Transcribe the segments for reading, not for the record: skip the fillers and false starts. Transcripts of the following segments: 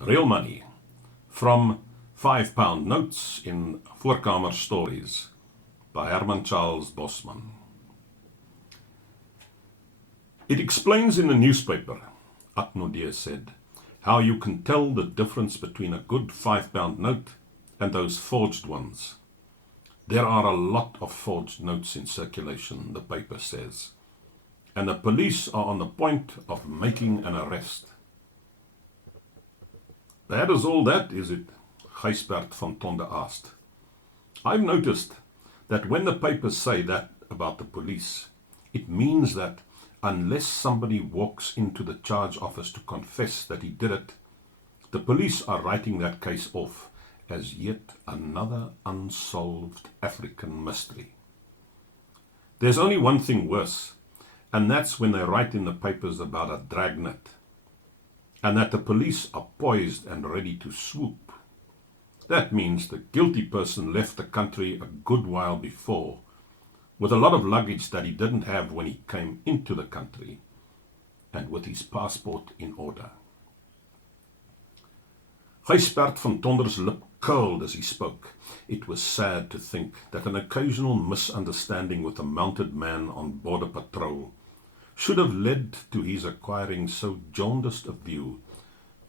Real money from £5 notes in Voorkamer stories by Herman Bosman. It explains in the newspaper, Atnodia said, how you can tell the difference between a good £5 note and those forged ones. There are a lot of forged notes in circulation, the paper says, and the police are on the point of making an arrest. That is all that, is it? Gijsbert van Tonder asked. I've noticed that when the papers say that about the police, it means that unless somebody walks into the charge office to confess that he did it, the police are writing that case off as yet another unsolved African mystery. There's only one thing worse, and that's when they write in the papers about a dragnet, and that the police are poised and ready to swoop. That means the guilty person left the country a good while before, with a lot of luggage that he didn't have when he came into the country, and with his passport in order. Gijsbert van Tonder's lip curled as he spoke. It was sad to think that an occasional misunderstanding with a mounted man on border patrol should have led to his acquiring so jaundiced a view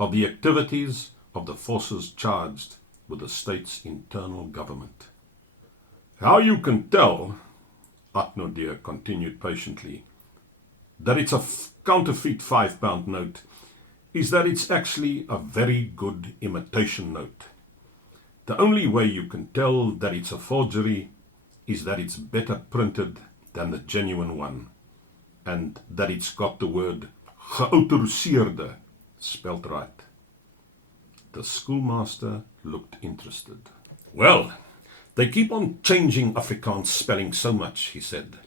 of the activities of the forces charged with the state's internal government. How you can tell, Atnodia continued patiently, that it's a counterfeit £5 note is that it's actually a very good imitation note. The only way you can tell that it's a forgery is that it's better printed than the genuine one, and that it's got the word geautoriseerde spelled right. The schoolmaster looked interested. Well, they keep on changing Afrikaans spelling so much, he said,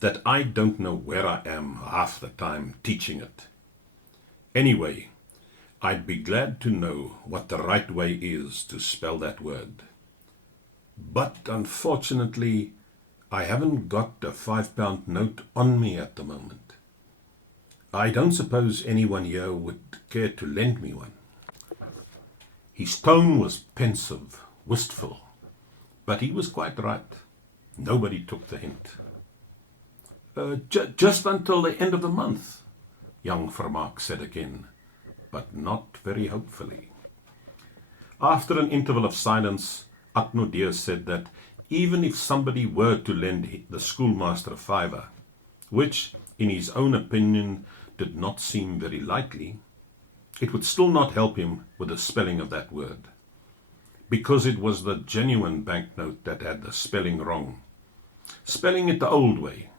that I don't know where I am half the time teaching it. Anyway, I'd be glad to know what the right way is to spell that word. But unfortunately, I haven't got a £5 note on me at the moment. I don't suppose anyone here would care to lend me one. His tone was pensive, wistful, but he was quite right. Nobody took the hint. Just until the end of the month, young Vermaak said again, but not very hopefully. After an interval of silence, Atnodia said that even if somebody were to lend the schoolmaster a £5, which, in his own opinion, did not seem very likely, it would still not help him with the spelling of that word, because it was the genuine banknote that had the spelling wrong, spelling it the old way.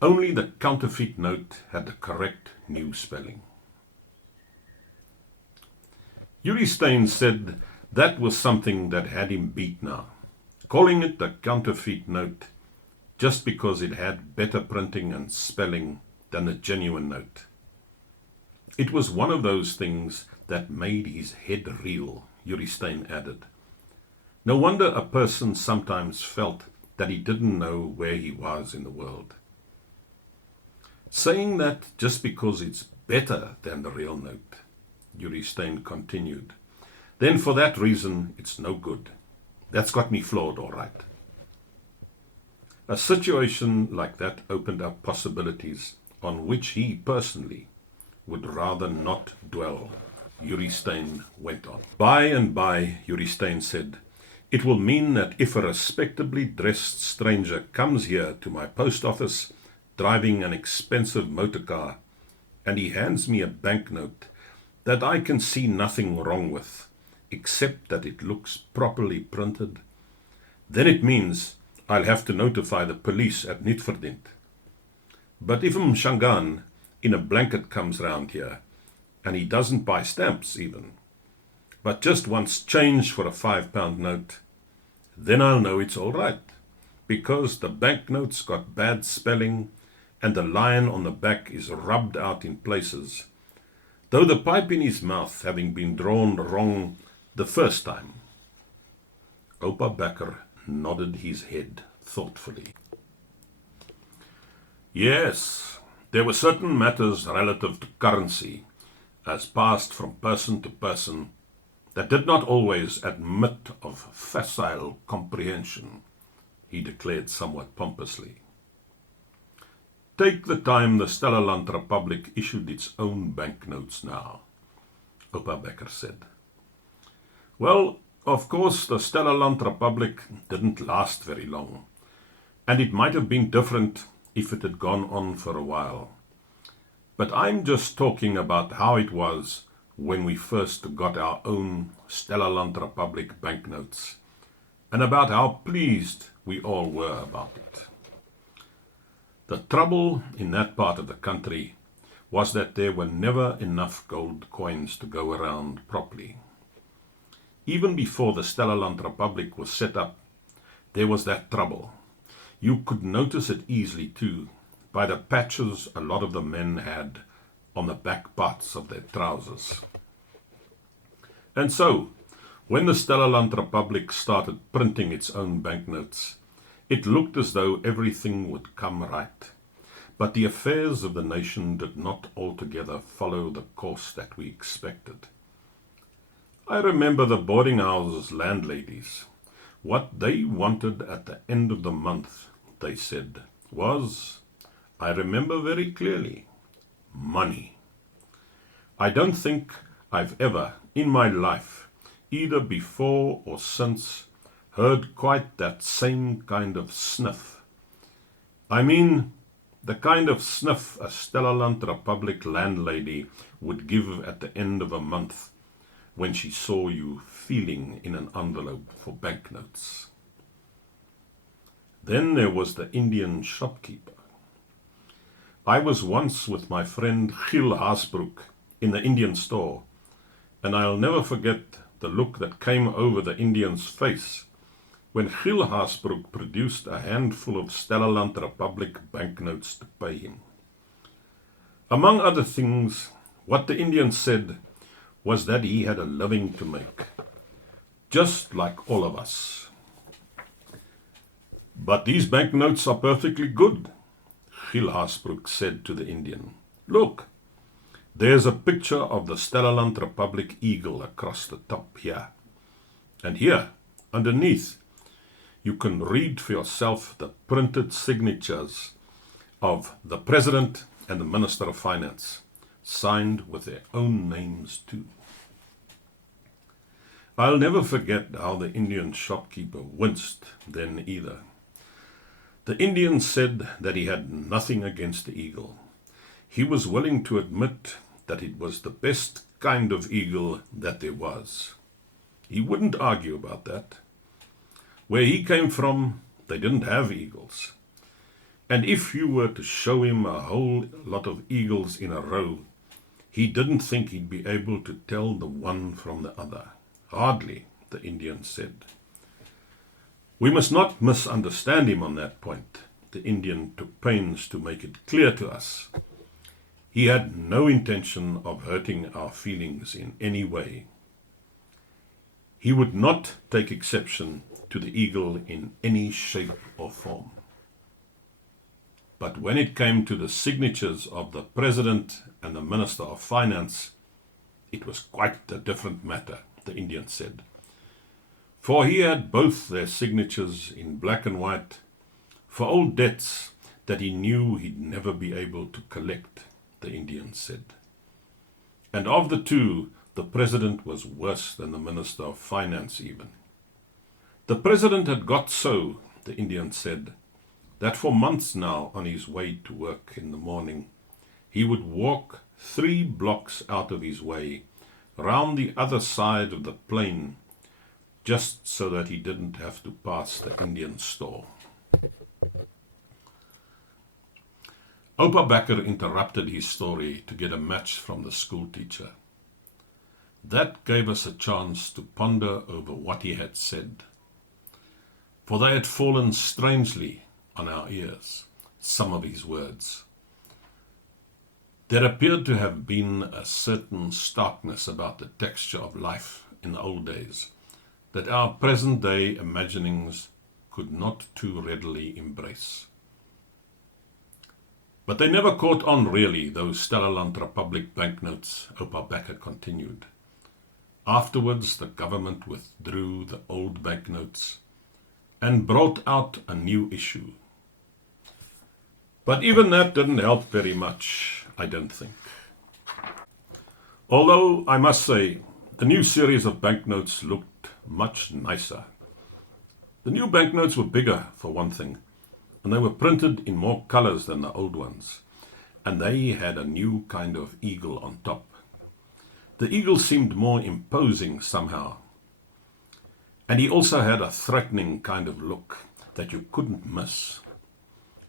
Only the counterfeit note had the correct new spelling. Yuri Steyn said that was something that had him beat now, calling it the counterfeit note just because it had better printing and spelling than the genuine note. It was one of those things that made his head reel, Yuri Steyn added. No wonder a person sometimes felt that he didn't know where he was in the world. Saying that just because it's better than the real note, Yuri Steyn continued, then for that reason it's no good. That's got me floored, all right. A situation like that opened up possibilities on which he personally would rather not dwell, Yuri Steyn went on. By and by, Yuri Steyn said, it will mean that if a respectably dressed stranger comes here to my post office driving an expensive motor car, and he hands me a banknote that I can see nothing wrong with, except that it looks properly printed, then it means I'll have to notify the police at Nitverdient. But if Mshangan in a blanket comes round here, and he doesn't buy stamps even, but just wants change for a £5 note, then I'll know it's all right, because the banknote's got bad spelling, and the lion on the back is rubbed out in places, though the pipe in his mouth having been drawn wrong the first time. Oupa Becker nodded his head thoughtfully. Yes, there were certain matters relative to currency, as passed from person to person, that did not always admit of facile comprehension, he declared somewhat pompously. Take the time the Stellaland Republic issued its own banknotes now, Oupa Becker said. Well, of course, the Stellaland Republic didn't last very long, and it might have been different if it had gone on for a while. But I'm just talking about how it was when we first got our own Stellaland Republic banknotes, and about how pleased we all were about it. The trouble in that part of the country was that there were never enough gold coins to go around properly. Even before the Stellaland Republic was set up, there was that trouble. You could notice it easily too, by the patches a lot of the men had on the back parts of their trousers. And so, when the Stellaland Republic started printing its own banknotes, it looked as though everything would come right. But the affairs of the nation did not altogether follow the course that we expected. I remember the boarding houses landladies. What they wanted at the end of the month, they said, was, I remember very clearly, money. I don't think I've ever, in my life, either before or since, heard quite that same kind of sniff. I mean, the kind of sniff a Stellaland Republic landlady would give at the end of a month when she saw you feeling in an envelope for banknotes. Then there was the Indian shopkeeper. I was once with my friend Giel Haasbroek in the Indian store, and I'll never forget the look that came over the Indian's face when Giel Haasbroek produced a handful of Stellaland Republic banknotes to pay him. Among other things, what the Indian said was that he had a living to make, just like all of us. But these banknotes are perfectly good, Giel Haasbroek said to the Indian. Look, there's a picture of the Stellaland Republic eagle across the top here. And here, underneath, you can read for yourself the printed signatures of the President and the Minister of Finance, signed with their own names too. I'll never forget how the Indian shopkeeper winced then either. The Indian said that he had nothing against the eagle. He was willing to admit that it was the best kind of eagle that there was. He wouldn't argue about that. Where he came from, they didn't have eagles. And if you were to show him a whole lot of eagles in a row, he didn't think he'd be able to tell the one from the other. Hardly, the Indian said. We must not misunderstand him on that point. The Indian took pains to make it clear to us. He had no intention of hurting our feelings in any way. He would not take exception to the eagle in any shape or form. But when it came to the signatures of the President and the Minister of Finance, it was quite a different matter, the Indian said. For he had both their signatures in black and white for old debts that he knew he'd never be able to collect, the Indian said. And of the two, the President was worse than the Minister of Finance even. The President had got so, the Indian said, that for months now on his way to work in the morning, he would walk 3 blocks out of his way, round the other side of the plain, just so that he didn't have to pass the Indian store. Oupa Becker interrupted his story to get a match from the school teacher. That gave us a chance to ponder over what he had said, for they had fallen strangely on our ears, some of his words. There appeared to have been a certain starkness about the texture of life in the old days that our present-day imaginings could not too readily embrace. But they never caught on really, those Stellaland Republic banknotes, Oupa Becker continued. Afterwards, the government withdrew the old banknotes and brought out a new issue. But even that didn't help very much, I don't think. Although, I must say, the new series of banknotes looked much nicer. The new banknotes were bigger, for one thing, and they were printed in more colors than the old ones, and they had a new kind of eagle on top. The eagle seemed more imposing somehow, and he also had a threatening kind of look that you couldn't miss.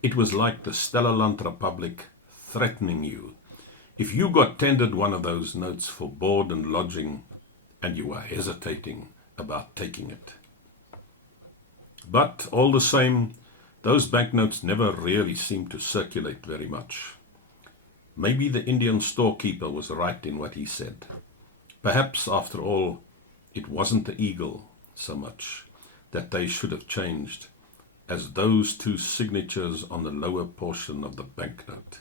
It was like the Stellaland Republic threatening you. If you got tendered one of those notes for board and lodging, and you were hesitating about taking it. But all the same, those banknotes never really seemed to circulate very much. Maybe the Indian storekeeper was right in what he said. Perhaps, after all, it wasn't the eagle so much that they should have changed as those two signatures on the lower portion of the banknote.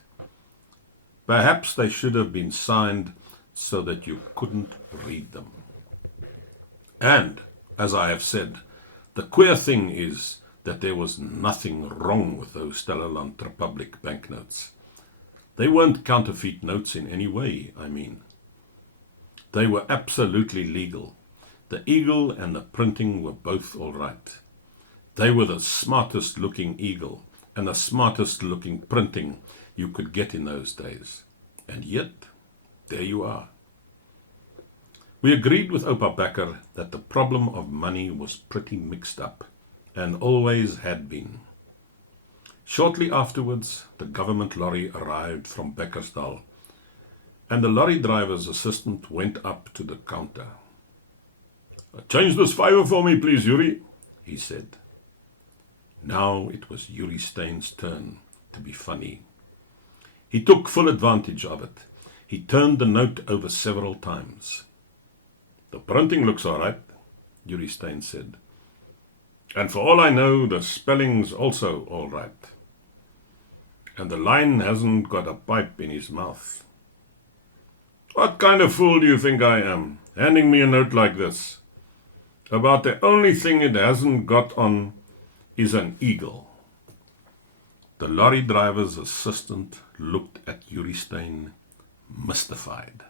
Perhaps they should have been signed so that you couldn't read them. And, as I have said, the queer thing is that there was nothing wrong with those Stellaland Republic banknotes. They weren't counterfeit notes in any way, I mean. They were absolutely legal. The eagle and the printing were both all right. They were the smartest looking eagle and the smartest looking printing you could get in those days. And yet, there you are. We agreed with Oupa Becker that the problem of money was pretty mixed up, and always had been. Shortly afterwards, the government lorry arrived from Beckersdal, and the lorry driver's assistant went up to the counter. "Change this fiver for me, please, Yuri," he said. Now it was Yuri Stein's turn to be funny. He took full advantage of it. He turned the note over several times. "The printing looks all right," Yuri Stein said. "And for all I know, the spelling's also all right. And the line hasn't got a pipe in his mouth. What kind of fool do you think I am, handing me a note like this? About the only thing it hasn't got on is an eagle." The lorry driver's assistant looked at Yuri Stein, mystified.